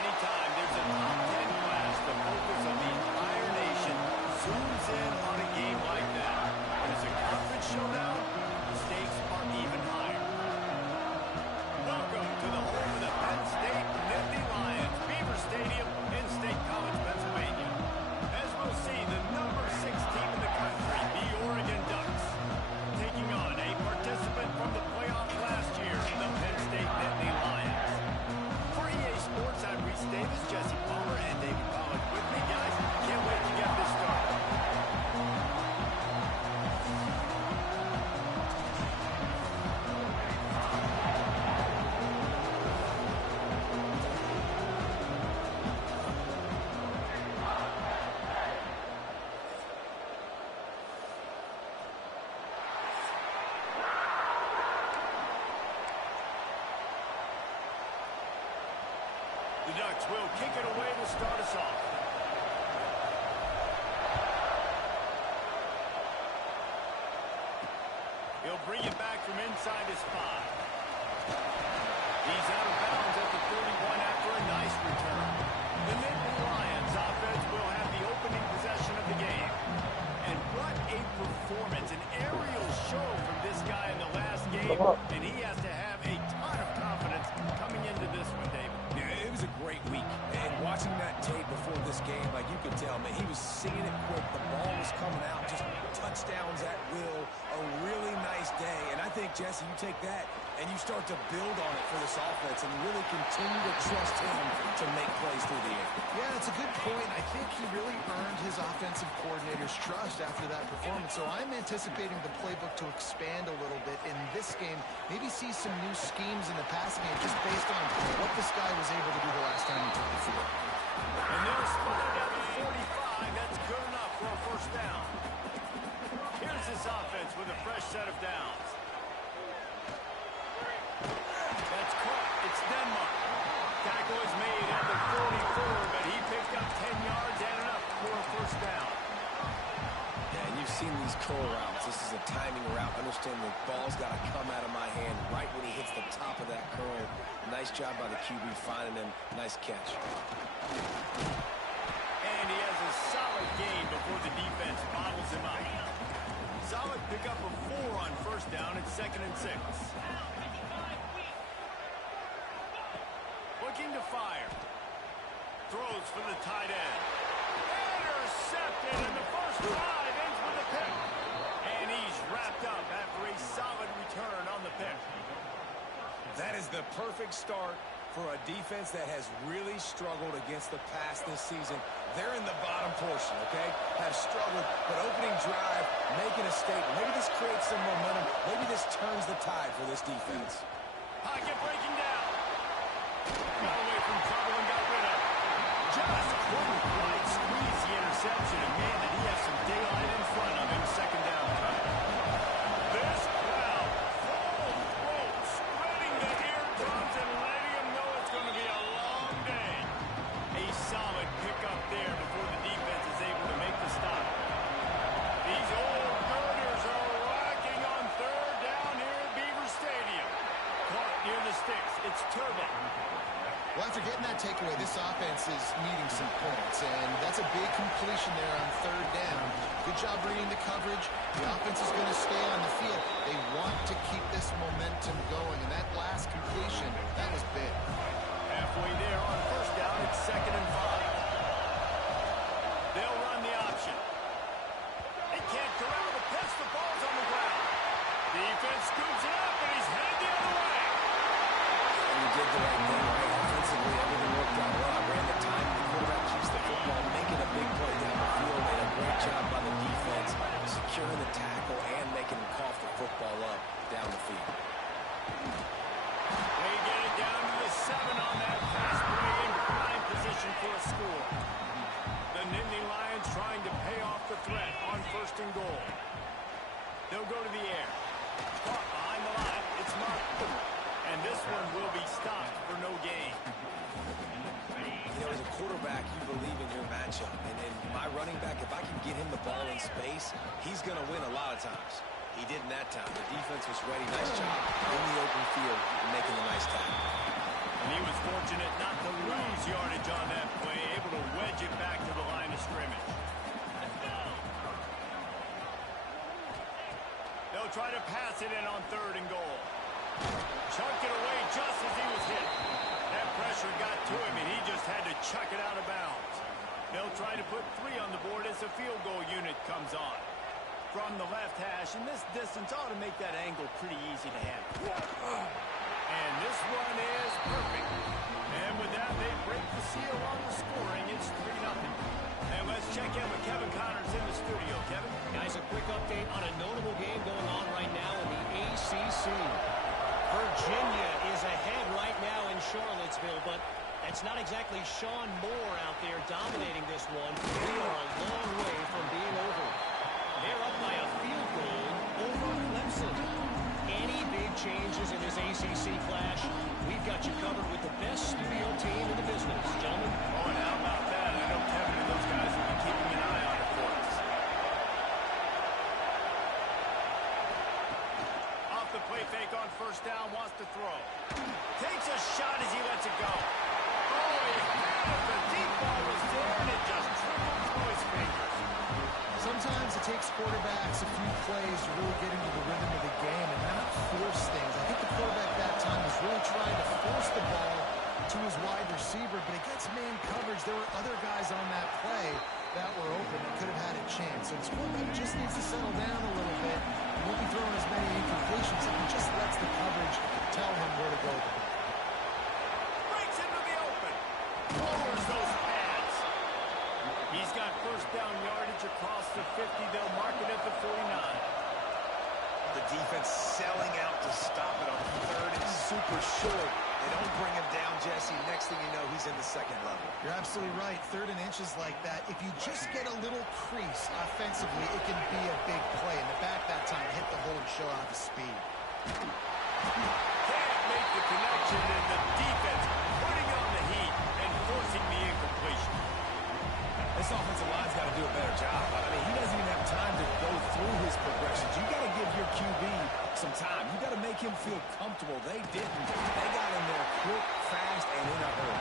Anytime there's a top 10 class, the focus of the entire nation zooms in on a game like that. When it's a conference showdown, the stakes are even higher. Welcome to the home of the Penn State Nittany Lions, Beaver Stadium in State College, Pennsylvania. As we'll see, the number 6 team in the country, the Oregon Ducks, taking on a participant from the playoff last year, the Penn State Nittany Lions. For EA Sports, I'm Reese Davis, Jesse Palmer, and David Pollack with me, guys. Can't wait to get this started. The Ducks will kick it away to start us off. He'll bring it back from inside his 5. He's out of bounds at the 31 after a nice return. The Nittany Lions offense will have the opening possession of the game. And what a performance, an aerial show from this guy in the last game. And he has to have a ton of confidence coming into this one, David. Yeah, it was a great week. And watching that tape before this game, like you could tell, man, he was seeing it quick. The ball was coming out, just touchdowns at will. A really nice day. And I think, Jesse, you take that and you start to build on it for this offense and really continue to trust him to make plays through the air. Yeah, it's a good point. I think he really earned his offensive coordinator's trust after that performance. So I'm anticipating the playbook to expand a little bit in this game. Maybe see some new schemes in the passing game just based on what this guy was able to do the last time he took the field. And they'll spot it at the 45. That's good enough for a first down. Here's this offense with a fresh set of downs. That's caught. It's Denmark. Tackle is made at the 44, but he picked up 10 yards and enough for a first down. Yeah, and you've seen these curl routes. This is a timing route. Understand the ball's got to come out of my hand right when he hits the top of that curl. Nice job by the QB finding him. Nice catch. And he has a solid gain before the defense bottles him up. Solid pickup of 4 on first down at 2nd and 6. Looking to fire. Throws for the tight end. Intercepted, and the first drive ends with a pick. And he's wrapped up after a solid return on the pick. That is the perfect start for a defense that has really struggled against the pass this season. They're in the bottom portion, okay? Have struggled, but opening drive, making a statement. Maybe this creates some momentum. Maybe this turns the tide for this defense. Pocket breaking down. Got away from trouble and got rid of it. Just couldn't quite squeeze the interception. And man, did he have some daylight in front of him. 2nd down. This crowd full throat, spreading the eardrums and letting him know it's going to be a long day. A solid pickup there before the defense is able to make the stop. These old girders are rocking on 3rd down here at Beaver Stadium. Caught near the sticks. It's Turbo. Well, after getting that takeaway, this offense is needing some points, and that's a big completion there on third down. Good job reading the coverage. The offense is going to stay on the field. They want to keep this momentum going, and that last completion, that was big. Halfway there on first down, it's 2nd and 5. They'll run the option. They can't corral the pitch. The ball's on the ground. Defense scoops it up, and he's headed the other way. And he did the right thing, right? Offensively, everything worked out well. I ran the time. The quarterback keeps the football, making a big play down the field. Made a great job by the defense, securing the tackle and making him cough the football up down the field. They get it down to the 7 on that pass play in prime position for a score. The Nittany Lions trying to pay off the threat on 1st and goal. They'll go to the air. Caught behind the line. It's Martin. And this one will be stopped for no gain. You know, as a quarterback, you believe in your matchup. And in my running back, if I can get him the ball in space, he's going to win a lot of times. He didn't that time. The defense was ready. Nice job in the open field and making a nice tackle. And he was fortunate not to lose yardage on that play, able to wedge it back to the line of scrimmage. They'll try to pass it in on 3rd and goal. Chucked it away just as he was hit. That pressure got to him, and he just had to chuck it out of bounds. They'll try to put 3 on the board as the field goal unit comes on. From the left hash, and this distance ought to make that angle pretty easy to handle. And this one is perfect. And with that, they break the seal on the scoring. It's 3-0. And let's check in with Kevin Connors in the studio. Kevin? Guys, a quick update on a notable game going on right now in the ACC. Virginia is ahead right now in Charlottesville, but that's not exactly Sean Moore out there dominating this one. They are a long way from being over. They're up by a field goal over Clemson. Any big changes in this ACC clash, we've got you covered with the best studio team in the business. Gentlemen. Oh, and how about that? I know Kevin and those guys will be keeping an eye on it for us. Off the play fake on first down, wants to throw. Takes a shot as he lets it go. Oh, he had it. The deep ball was there, and it just trickled through his fingers. Sometimes it takes quarterbacks a few plays to really get into the rhythm of the game and not force things. I think the quarterback that time was really trying to force the ball to his wide receiver, but against man coverage, there were other guys on that play that were open that could have had a chance. So this quarterback just needs to settle down a little bit. He won't be throwing as many incompletions if he just lets the coverage tell him where to go. Breaks into the open. Lowers those pads. He's got first down yardage across the 50. They'll mark it at the 49. The defense selling out to stop it on 3rd and super short. They don't bring him down, Jesse. Next thing you know, he's in the 2nd level. You're absolutely right. 3rd and inches like that, if you just get a little crease offensively, it can be a big play. In the back that time, hit the hole and show out the speed. Can't make the connection, and the defense putting on the heat and forcing the incompletion. This offensive line's got to do a better job. I mean, he doesn't even have time to go through his progressions. You got to give your QB some time. You got to make him feel comfortable. They didn't. They got in there quick, fast, and in a hurry.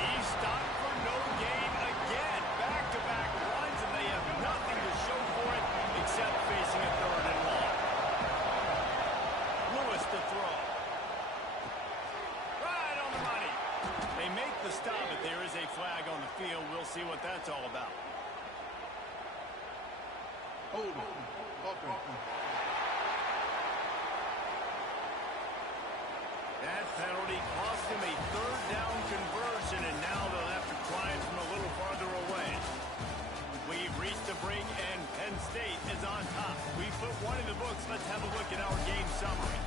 He's stopped for no gain again. Back-to-back runs, and they have nothing to show for it except facing a 3rd and long. Lewis to throw. Right on the money. They make the stop, but there is a flag on the field. We'll see what that's all about. Hold on. That penalty cost him a 3rd down conversion, and now they'll have to climb from a little farther away. We've reached the break, and Penn State is on top. We put one in the books. Let's have a look at our game summary.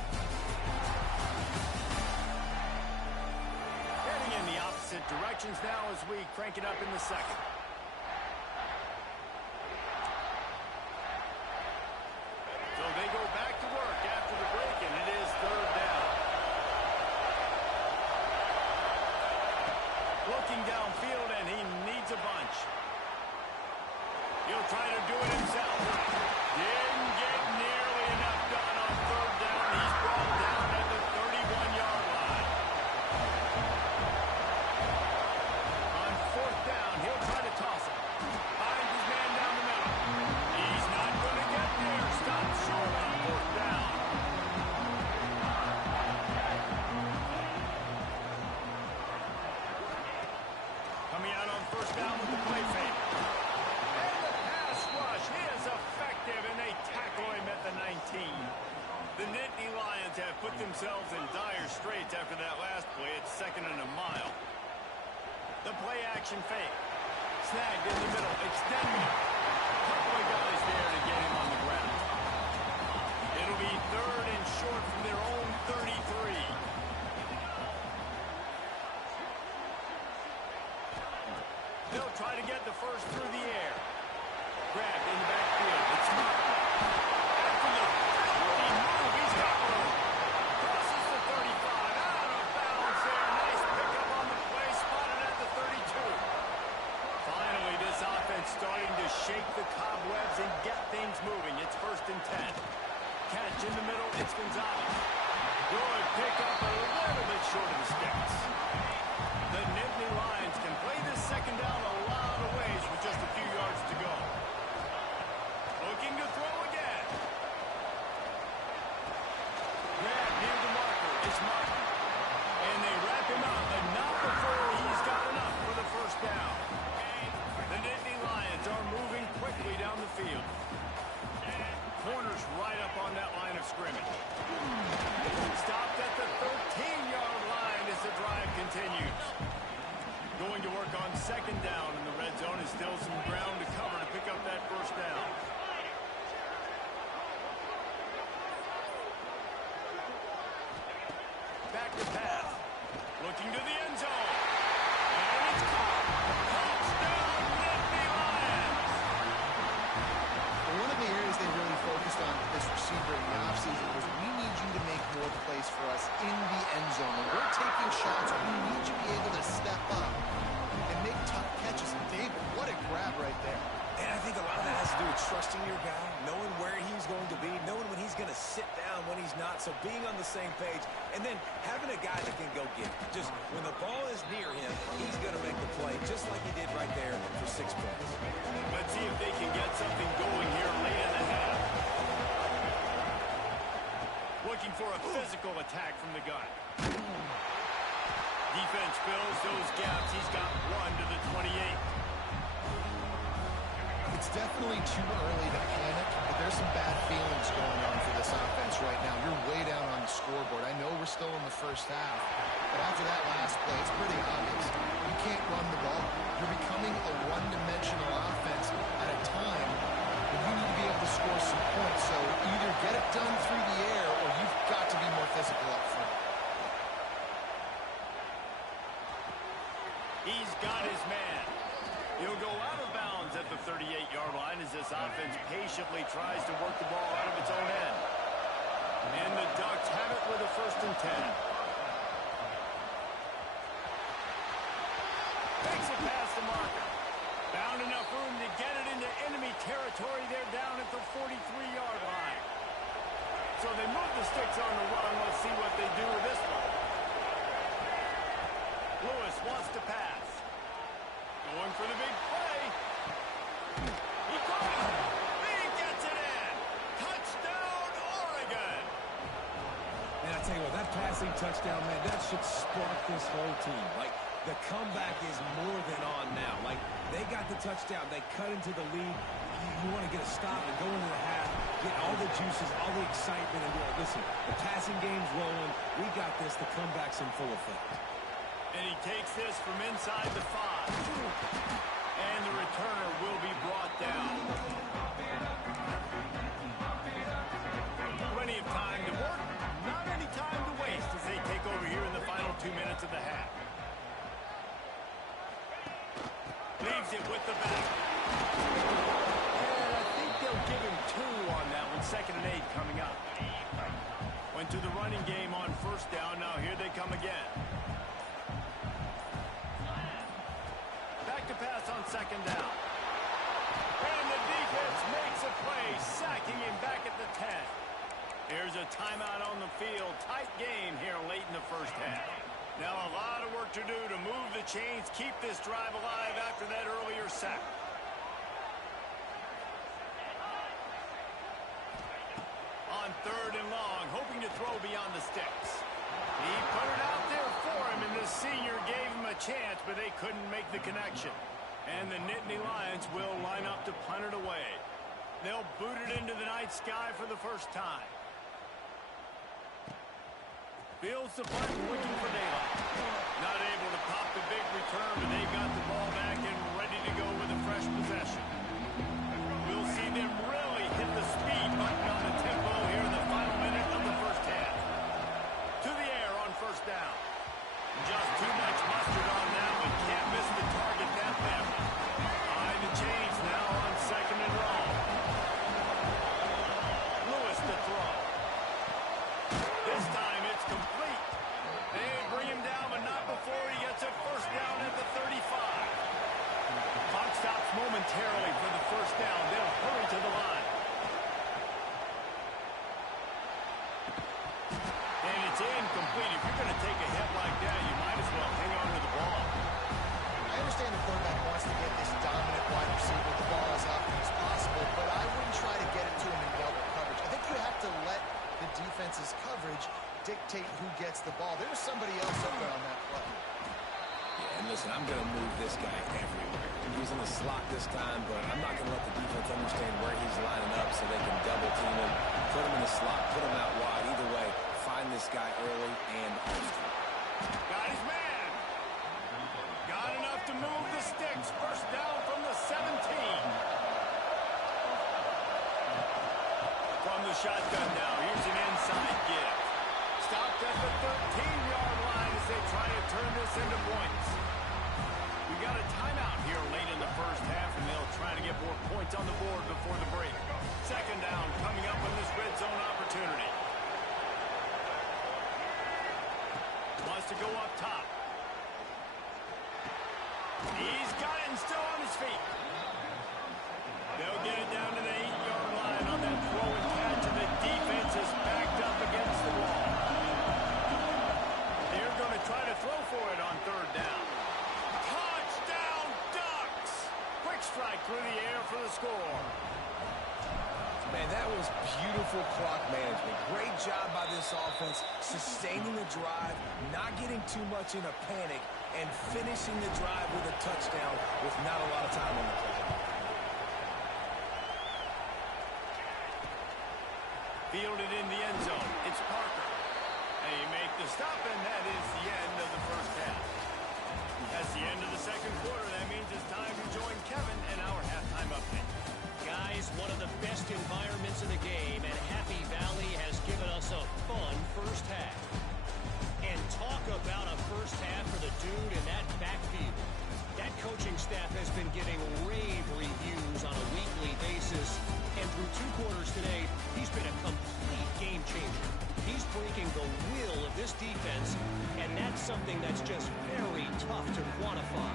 Heading in the opposite directions now as we crank it up in the 2nd. So they go back to work after the break, and it is 3rd down. Looking downfield, and he needs a bunch. He'll try to do it himself. Didn't get nearly enough done on 3rd down. He's brought down at the 31-yard line. Lions have put themselves in dire straits after that last play. It's 2nd and a mile. The play action fake. Snagged in the middle, extending. Couple of guys there to get him on the ground. It'll be 3rd and short from their own 33. They'll try to get the first through the air. Grabbed in the backfield. It's Martin. After the healthy move, he's got room. Crosses the 35. Out of bounds there. Nice pickup on the play. Spotted at the 32. Finally, this offense starting to shake the cobwebs and get things moving. It's 1st and 10. Catch in the middle. It's Gonzalez. Good pickup, a little bit short of the sticks. The Nittany Lions can play this 2nd down a lot of ways with just a few yards to go. Looking to throw again. Grab near the marker. It's Martin. And they wrap him up, but not before he's got enough for the 1st down. The Nittany Lions are moving quickly down the field. Corners right up on that line of scrimmage. Stopped at the 13-yard line as the drive continues. Going to work on 2nd down in the red zone. Is still some ground to cover to pick up that 1st down. Back to pass. Looking to the end zone. And it's caught. Touchdown, Nittany Lions. One of the areas they really focused on with this receiver in the offseason was we need you to make more plays for us in the end zone. When we're taking shots, we need you to be able to step up and make tough catches. And David, what a grab right there. And I think a lot of that has to do with trusting your guy, knowing where he's going to be, knowing when he's going to sit down, when he's not. So being on the same page, and then having a guy that can go get it. Just when the ball is near him, he's going to make the play, just like he did right there for 6 points. Let's see if they can get something going here late in the half. Looking for a physical attack from the gun. Defense fills those gaps. He's got 1 to the 28. It's definitely too early to panic, but there's some bad feelings going on for this offense right now. You're way down on the scoreboard. I know we're still in the 1st half, but after that last play, it's pretty obvious. You can't run the ball. You're becoming a one-dimensional offense at a time when you need to be able to score some points. So either get it done through the air or you've got to be more physical up front. He's got his man. He'll go out of bounds at the 38-yard line as this offense patiently tries to work the ball out of its own end. And the Ducks have it with a 1st and 10. Makes it past the marker. Found enough room to get it into enemy territory. They're down at the 43-yard line. So they move the sticks on the run. Let's see what they do with this one. Lewis wants to pass. Going for the big play. He caught it. He gets it in. Touchdown, Oregon. And I tell you what, that passing touchdown, man, that should spark this whole team. Like, the comeback is more than on now. Like, they got the touchdown. They cut into the lead. You want to get a stop and go into the half, get all the juices, all the excitement, and be like, listen, the passing game's rolling. We got this. The comeback's in full effect. And he takes this from inside the 5. And the returner will be brought down. Plenty of time to work, not any time to waste as they take over here in the final 2 minutes of the half. Leaves it with the back. And I think they'll give him 2 on that one. 2nd and 8 coming up. Went to the running game on 1st down. Now here they come again. To pass on 2nd down. And the defense makes a play, sacking him back at the 10. Here's a timeout on the field. Tight game here late in the 1st half. Now a lot of work to do to move the chains, keep this drive alive after that earlier sack. On 3rd and long, hoping to throw beyond the sticks. He put it out there for him, and the senior gave him a chance, but they couldn't make the connection. And the Nittany Lions will line up to punt it away. They'll boot it into the night sky for the 1st time. Feels the punt, looking for daylight. Not able to pop the big return, but they've got the ball back and ready to go with a fresh possession. We'll see them really hit the speed button on the tempo here in the final minute of the first half. To the air on first down. Just too much mustard on that one. Can't miss the target that badly. Behind the chains now on second and long. Lewis to throw. This time it's complete. They bring him down, but not before he gets a first down at the 35. Clock stops momentarily for the first down. They'll hurry to the line. And it's incomplete. If you're going to take a hit like that, you might as well hang on to the ball. I understand the quarterback wants to get this dominant wide receiver the ball as often as possible, but I wouldn't try to get it to him in double coverage. I think you have to let the defense's coverage dictate who gets the ball. There's somebody else up there on that play. Yeah, and listen, I'm going to move this guy everywhere. He's in the slot this time, but I'm not going to let the defense understand where he's lining up so they can double team him, put him in the slot, put him out wide. Either way, find this guy early and often. Got his man. Got enough to move the sticks. First down from the 17. From the shotgun now, here's an inside give. Stopped at the 13-yard line as they try to turn this into points. We got a timeout here late in the first half, and they'll try to get more points on the board before the break. Second down coming up in this red zone opportunity. Wants to go up top. He's got it and still on his feet. They'll get it down to the 8-yard line on that throw and catch, and the defense is backed up against the wall. They're going to try to throw for it on third down. Touchdown, Ducks! Quick strike through the air for the score. Man, that was beautiful clock management. Great job by this offense, sustaining the drive, not getting too much in a panic, and finishing the drive with a touchdown with not a lot of time on the clock. Fielded in the end zone. It's Parker. They make the stop, and that is the end of the first half. That's the end of the second quarter. That means it's time to join Kevin in our halftime update. Guys, one of the best environments in the game, and Happy Valley has given us a fun first half. And talk about a first half for the dude in that backfield. That coaching staff has been giving rave reviews on a weekly basis, and through two quarters today, he's been a complete game changer. He's breaking the will of this defense, and that's something that's just very tough to quantify.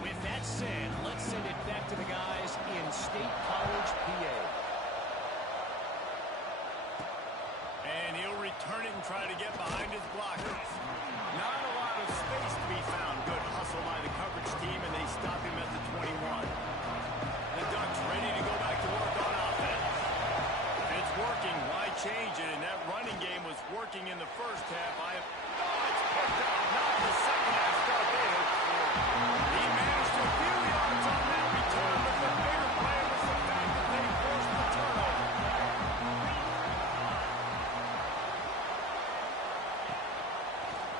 With that said, let's send it back to the guys in State College, PA. And he'll return it and try to get behind his blockers. Not a lot of space to be found. Good hustle by the coverage team, and they stop him at the 21. The Ducks ready to go back to work on offense. It's working. Why change it? And that running game was working in the first half. It's picked up. Not the second half start they hoped for. He managed a few yards on that return, but the bigger play was the fact that they forced the turnover.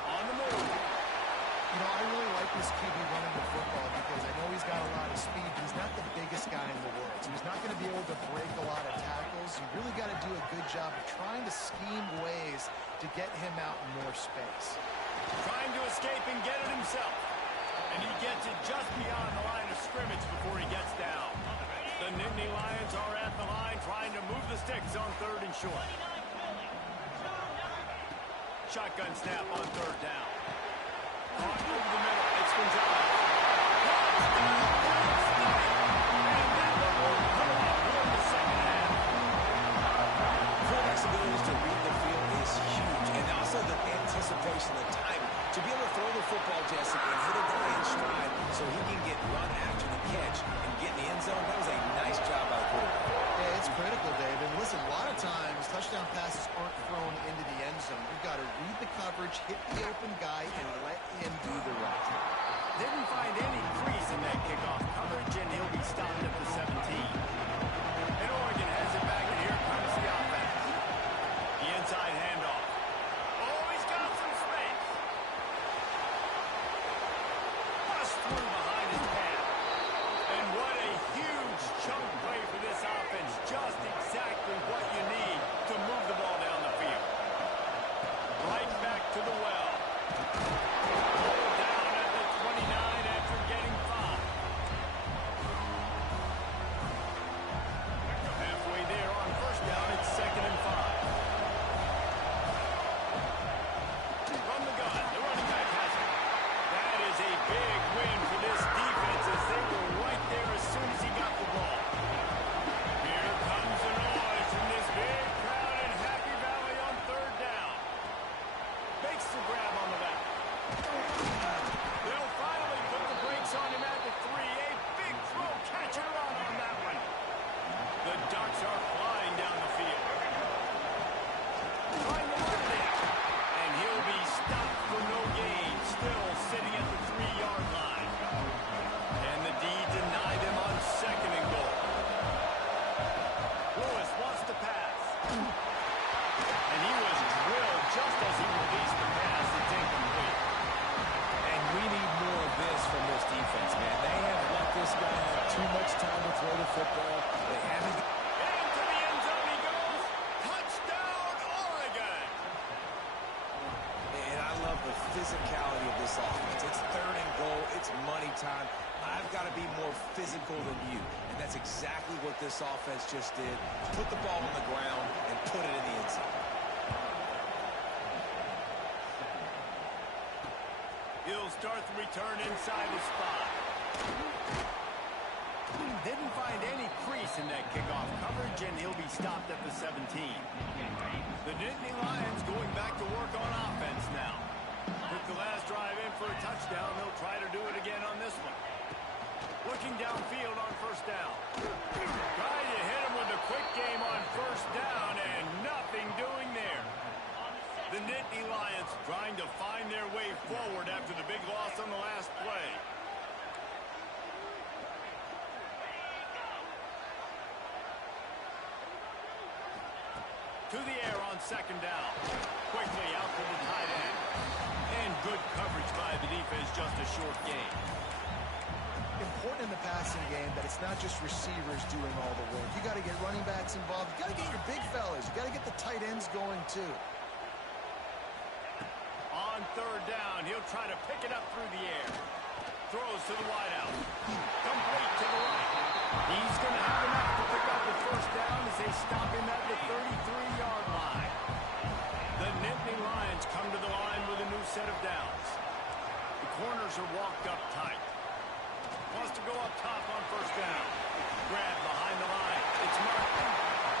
On the move. You know, I really like this QB running the football because I know he's got a lot of speed, but he's not the biggest guy in the world. So he's not going to be able to break a lot of tackles. You really got to do a good job of trying to scheme ways to get him out in more space. Trying to escape and get it himself. And he gets it just beyond the line of scrimmage before he gets down. The Nittany Lions are at the line trying to move the sticks on third and short. Shotgun snap on third down. Caught over the middle. It's Gonzalez. And that one will come up here in the second half. Quarterback's ability to read the field is huge, and also the anticipation, the timing. To be able to throw the football, Jesse, and hit a guy in stride so he can get run after the catch and get in the end zone, that was a nice job by the quarterback. Yeah, it's critical, Dave. And listen, a lot of times touchdown passes aren't thrown into the end zone. You've got to read the coverage, hit the open guy, and let him do the rest. Didn't find any crease in that kickoff coverage, and he'll be stopped at the 17. And Oregon has it back, and here comes the offense. The inside handoff. Oh, football. They haven't. Into the end zone he goes. Touchdown, Oregon. And I love the physicality of this offense. It's 3rd and goal. It's money time. I've got to be more physical than you. And that's exactly what this offense just did. Put the ball on the ground and put it in the end zone. He'll start the return inside the spot. Didn't find any crease in that kickoff coverage, and he'll be stopped at the 17. The Nittany Lions going back to work on offense now. With the last drive in for a touchdown, they'll try to do it again on this one. Looking downfield on first down. Trying to hit him with a quick game on first down, and nothing doing there. The Nittany Lions trying to find their way forward after the big loss on the last play. To the air on second down. Quickly out to the tight end. And good coverage by the defense, just a short gain. Important in the passing game that it's not just receivers doing all the work. You got to get running backs involved. You got to get your big fellas. You got to get the tight ends going too. On third down, he'll try to pick it up through the air. Throws to the wideout. Complete to the right. He's going to have enough to pick up the first down as they stop him at the 33-yard line. The Nittany Lions come to the line with a new set of downs. The corners are walked up tight. Wants to go up top on first down. Grab behind the line. It's Martin.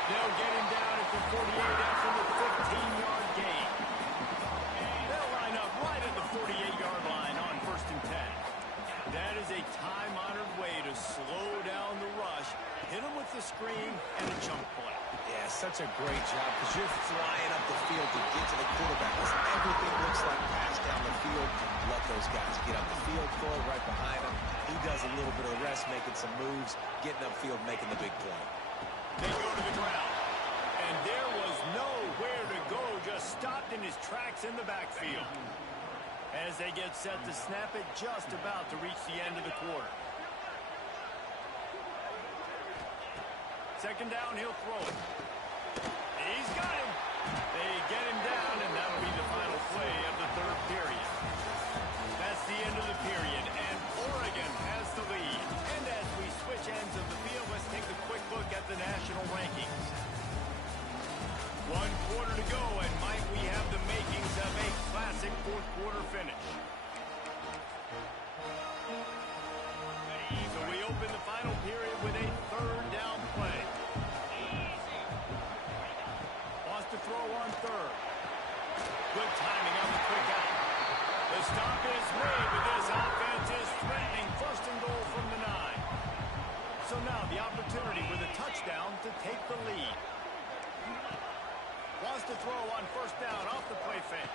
They'll get him down at the 48 after the 15-yard gain. They'll line up right at the 48-yard line on 1st and 10. That is a time-honored way to slow down the rush, hit him with the screen, and a chunk play. Yeah, such a great job because you're flying up the field to get to the quarterback. Everything looks like pass down the field. Let those guys get up the field, throw it right behind him. He does a little bit of rest, making some moves, getting upfield, making the big play. They go to the ground, and there was nowhere to go, just stopped in his tracks in the backfield. As they get set to snap it, just about to reach the end of the quarter. Second down, he'll throw it. He's got him. They get him down, and that'll be the final play of the 3rd period. That's the end of the period, and Oregon has the lead. And as we switch ends of the field, let's take a quick look at the national rankings. 1 quarter to go, and might we have the makings of a classic 4th quarter finish. So we open the final period with a 3rd down play. Wants to throw on 3rd. Good timing on the quick out. The stop is made, but this offense is threatening 1st and goal from the 9. So now the opportunity with a touchdown to take the lead. Wants to throw on 1st down off the play fake.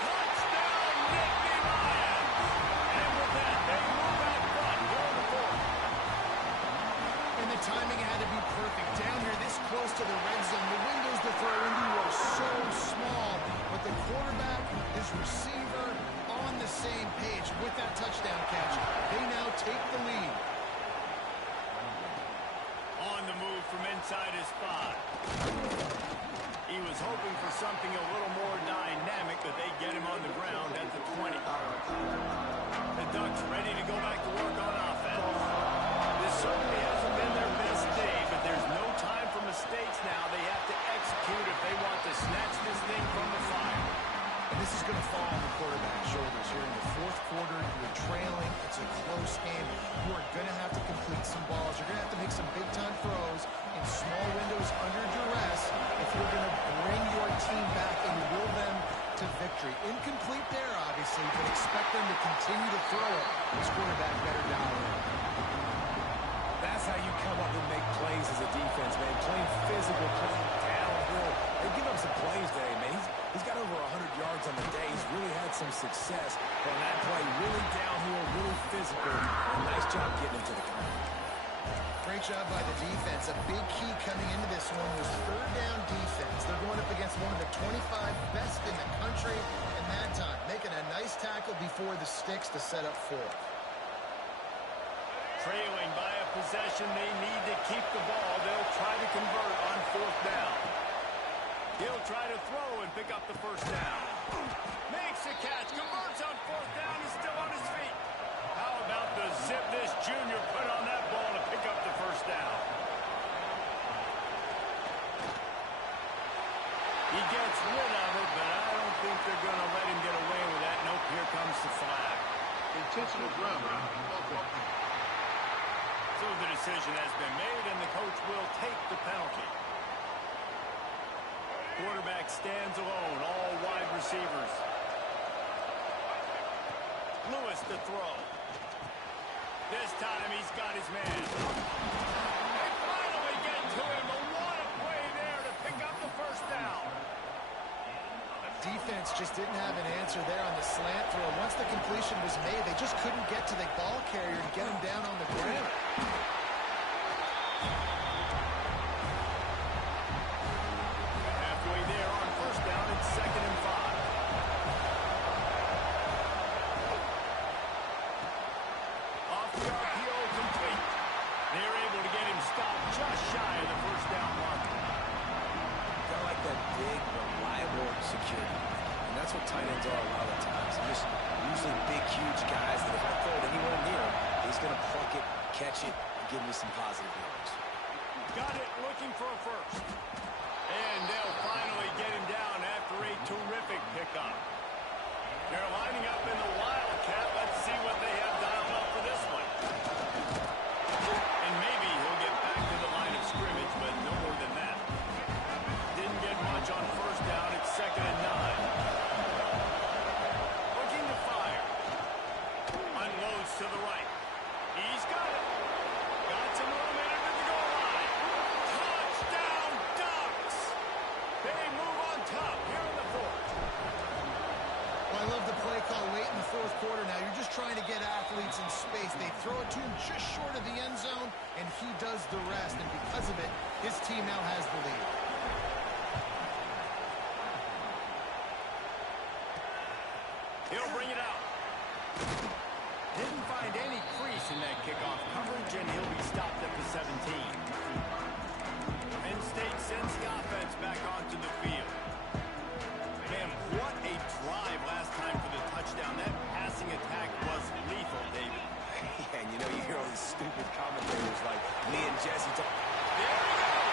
Touchdown, Nittany Lions! And with that, they move out front here in the 4th. And the timing had to be perfect. Down here this close to the red zone, the windows to throw into are so small. But the quarterback, his receiver, on the same page with that touchdown catch. They now take the lead. On the move from inside his spot. He was hoping for something a little more dynamic, but they get him on the ground at the 20. The Ducks ready to go back to work on offense. This certainly hasn't been their best day, but there's no time for mistakes now. They have to execute if they want to snatch this thing from the fire. And this is going to fall on the quarterback's shoulders here in the 4th quarter. You're trailing. It's a close game. You are going to have to complete some balls. You're going to have to make some big-time throws in small windows under duress if you're going to bring your team back and will them to victory. Incomplete there, obviously, but expect them to continue to throw it. This quarterback better dial in. That's how you come up and make plays as a defense, man. Playing physical, playing downhill. They give up some plays today, man. He's got over 100 yards on the day. He's really had some success on that play. Really downhill, really physical. And nice job getting into the ground. Great job by the defense. A big key coming into this one was 3rd down defense. They're going up against one of the 25 best in the country in that time. Making a nice tackle before the sticks to set up 4. Trailing by a possession, they need to keep the ball. They'll try to convert on 4th down. He'll try to throw and pick up the 1st down. Makes a catch, converts on 4th down, he's still on his feet. How about the zip this junior put on that ball to pick up the 1st down? He gets rid of it, but I don't think they're going to let him get away with that. Nope, here comes the flag. Intentional grounding. So the decision has been made, and the coach will take the penalty. Quarterback stands alone, all wide receivers. Lewis to throw. This time he's got his man. They finally get to him. What a play there to pick up the 1st down. Defense just didn't have an answer there on the slant throw. Once the completion was made, they just couldn't get to the ball carrier to get him down on the ground. Halfway there on 1st down, it's 2nd and 5. Off the RPO, complete. They're able to get him stopped just shy of the 1st down mark. Got like that big, reliable security. And that's what tight ends are a lot of times. They're just usually big, huge guys that if I throw it anywhere near him, he's going to pluck it, catch it, and give me some positive yards. Got it, looking for a 1st. And they'll finally get him down after a terrific pickup. They're lining up in the Wildcat. Let's see what they have dialed up for this one. And maybe he'll get back to the line of scrimmage, but no more than that. Didn't get much on 1st down. It's 2nd and 9. Looking to fire. Unloads to the right. He's got it. Got some momentum at the goal line. Touchdown, Ducks! They move on top here in the 4th. Well, I love the play call late in the 4th quarter now. You're just trying to get athletes in space. They throw it to him just short of the end zone, and he does the rest. And because of it, his team now has the lead. He'll bring it out. Didn't find any crease in that kickoff coverage, and he'll be stopped at the 17. Penn State sends the offense back onto the field. Man, what a drive last time for the touchdown. That passing attack was lethal, David. Yeah, and you know, you hear all these stupid commentators like me and Jesse talk. There he goes!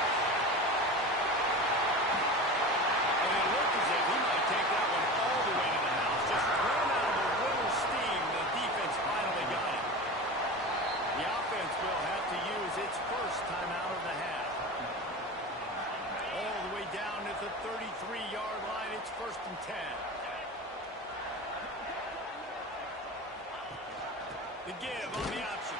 And it looked as if he might take that one all the way to the house. Just ran out of a little steam. The defense finally got it. The offense will have to use its 1st time out of the half. All the way down at the 33-yard line. It's 1st and 10. The give on the option.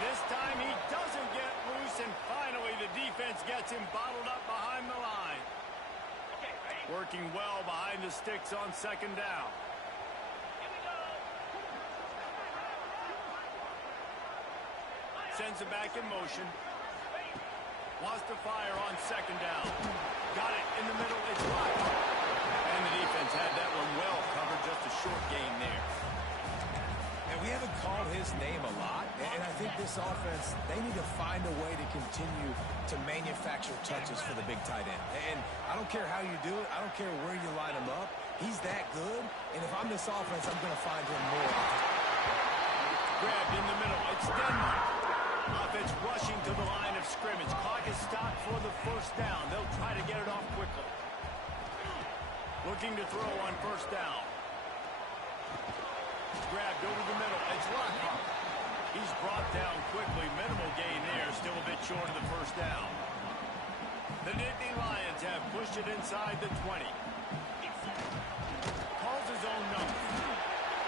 This time he doesn't get loose, and finally the defense gets him bottled up behind the line. Working well behind the sticks on 2nd down. Sends it back in motion. Wants to fire on 2nd down. Got it in the middle. It's blocked. And the defense had that one well covered. Just a short gain there. And we haven't called his name a lot, and I think this offense, they need to find a way to continue to manufacture touches for the big tight end. And I don't care how you do it. I don't care where you line him up. He's that good, and if I'm this offense, I'm going to find him more. Grabbed in the middle. It's Denmark. Offense rushing to the line of scrimmage. Clock is stopped for the 1st down. They'll try to get it off quickly. Looking to throw on 1st down. Grabbed over the middle. It's Lockhart. He's brought down quickly. Minimal gain there. Still a bit short of the 1st down. The Nittany Lions have pushed it inside the 20. Calls his own number.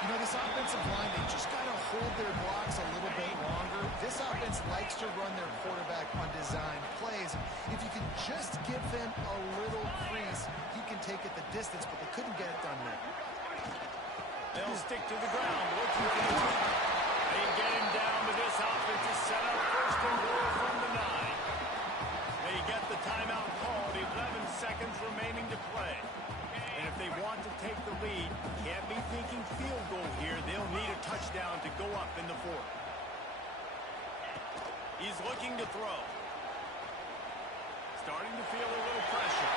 You know, this offensive line, they just got to hold their blocks a little bit longer. This offense likes to run their quarterback on design plays. If you can just give them a little crease, he can take it the distance, but they couldn't get it done there. They'll stick to the ground, looking for the run. They get him down, but this offense is set up 1st and goal from the 9. They get the timeout called, 11 seconds remaining to play. And if they want to take the lead, can't be thinking field goal here. They'll need a touchdown to go up in the 4th. He's looking to throw. Starting to feel a little pressure.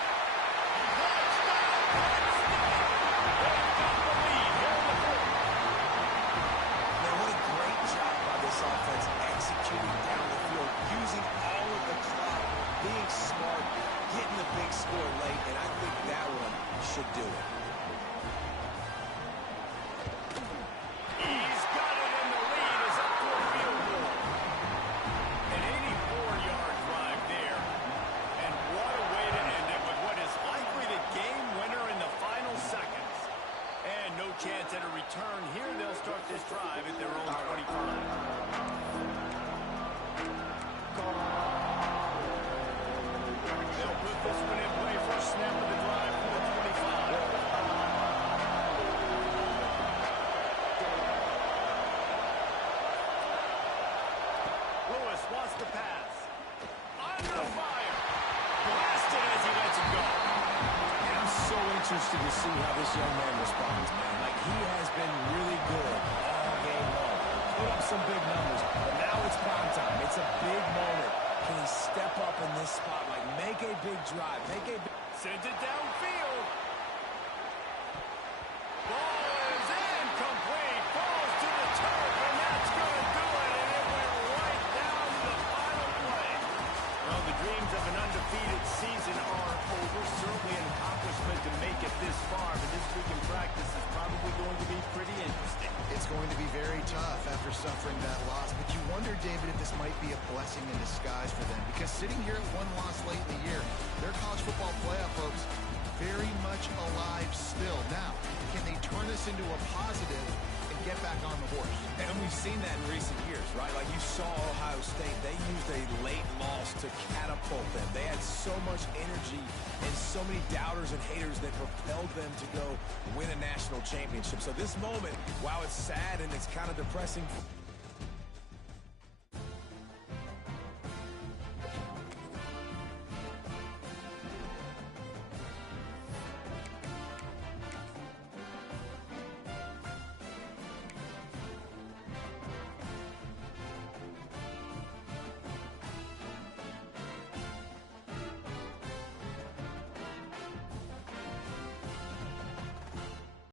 Man, what a great job by this offense executing down the field, using all of the clock, being smart, getting the big score late, and I think that one should do it. He's got it, and the lead is up for a field goal. An 84-yard drive there. And what a way to end it with what is likely the game winner in the final seconds. And no chance at a return here. They'll start this drive at their own 25. They'll put this one in play for a snap of the drive from the 25. Lewis wants to pass. Under fire. Blasted as he lets it go. And I'm so interested to see how this young man responds, man. Like, he has been really good all game long. Put up some big numbers, but now it's prime time. It's a big moment. Can he step up in this spot? Like, make a big drive. Sends it downfield. Ball is incomplete. Falls to the turf, and that's going to do it. And it went right down to the final play. Well, the dreams of an undefeated season are over. Certainly an accomplishment to make it this far, but this week in practice is probably going to be pretty interesting. It's going to be very tough after suffering that loss, but you wonder, David, if this might be a blessing in disguise for them, because sitting here at one loss late in the year, their college football playoff hopes very much alive still. Now, can they turn this into a positive and get back on the horse? And we've seen that in recent years, right? Like, you saw Ohio State. They used a late loss to catapult them. They had so much energy and so many doubters and haters that propelled them to go win a national championship. So this moment, while it's sad and it's kind of depressing